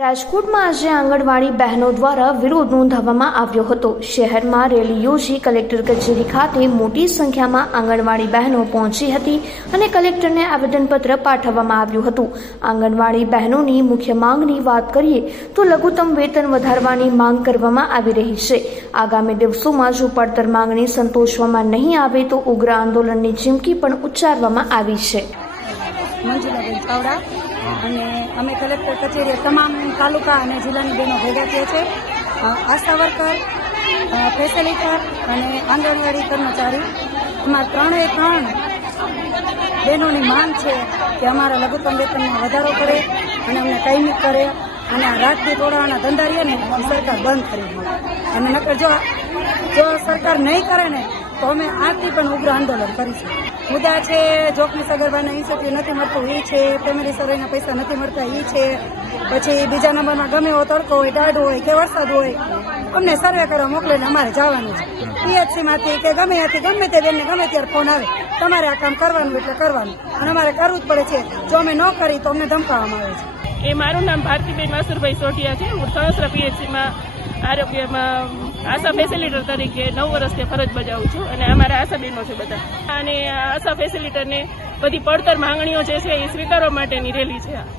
રાજકોટમાં આજે આંગણવાડી બહેનો દ્વારા વિરોધ નોંધાવવામાં આવ્યો હતો. શહેરમાં રેલી યોજી કલેક્ટર કચેરી ખાતે મોટી સંખ્યામાં આંગણવાડી બહેનો પહોંચી હતી અને કલેક્ટરને આવેદનપત્ર પાઠવવામાં આવ્યું હતું. આંગણવાડી બહેનોની મુખ્ય માંગની વાત કરીએ તો લઘુત્તમ વેતન વધારવાની માંગ કરવામાં આવી રહી છે. આગામી દિવસોમાં જો પડતર માંગણી સંતોષવામાં નહીં આવે તો ઉગ્ર આંદોલનની ચીમકી પણ ઉચ્ચારવામાં આવી છે. મંજુલાબેન ચાવડા. અને અમે કલેક્ટર કચેરીએ તમામ તાલુકા અને જિલ્લાની બહેનો ભેગા થયા છે. આશા વર્કર ફેસિલિટર અને આંગણવાડી કર્મચારી. અમારા ત્રણે ત્રણ બહેનોની માંગ છે કે અમારા લઘુત્તમ વેતનમાં વધારો કરે અને અમને કાયમી કરે અને આ રાજથી તોડાવાના ધંધા રહ્યા ને સરકાર બંધ કરી દે. અને નકર જો જો સરકાર નહીં કરે ને તો અમે આથી પણ ઉગ્ર આંદોલન કરીશું. મુદ્દા છે, જોખમી સગર્ભાના ઇન્સેન્ટિવ નથી મળતું એ છે ફેમિલી સર્વેના પૈસા નથી મળતા એ છે. પછી બીજા નંબરમાં ગમે એવો તડકો હોય ટાઢ હોય કે વરસાદ હોય, અમને સર્વે કરવા મોકલીને અમારે જવાનું છે. પીએચસી માંથી કે ગમે ત્યાંથી, ગમે તે બેનને ગમે ત્યારે ફોન આવે, તમારે આ કામ કરવાનું એટલે કરવાનું. અને અમારે કરવું જ પડે છે, જો અમે ન કરી તો અમને ધમકાવવામાં આવે છે. એ મારું નામ ભારતીબેન માસુરભાઈ સોઢિયા છે. હું સહસ્ર પીએચસીમાં આરોગ્યમાં આશા ફેસિલિટર તરીકે નવ વર્ષથી ફરજ બજાવું છું અને અમારા આશા બહેનો છે બધા. અને આશા ફેસિલિટરને બધી પડતર માંગણીઓ જે છે એ સ્વીકારવા માટેની રેલી છે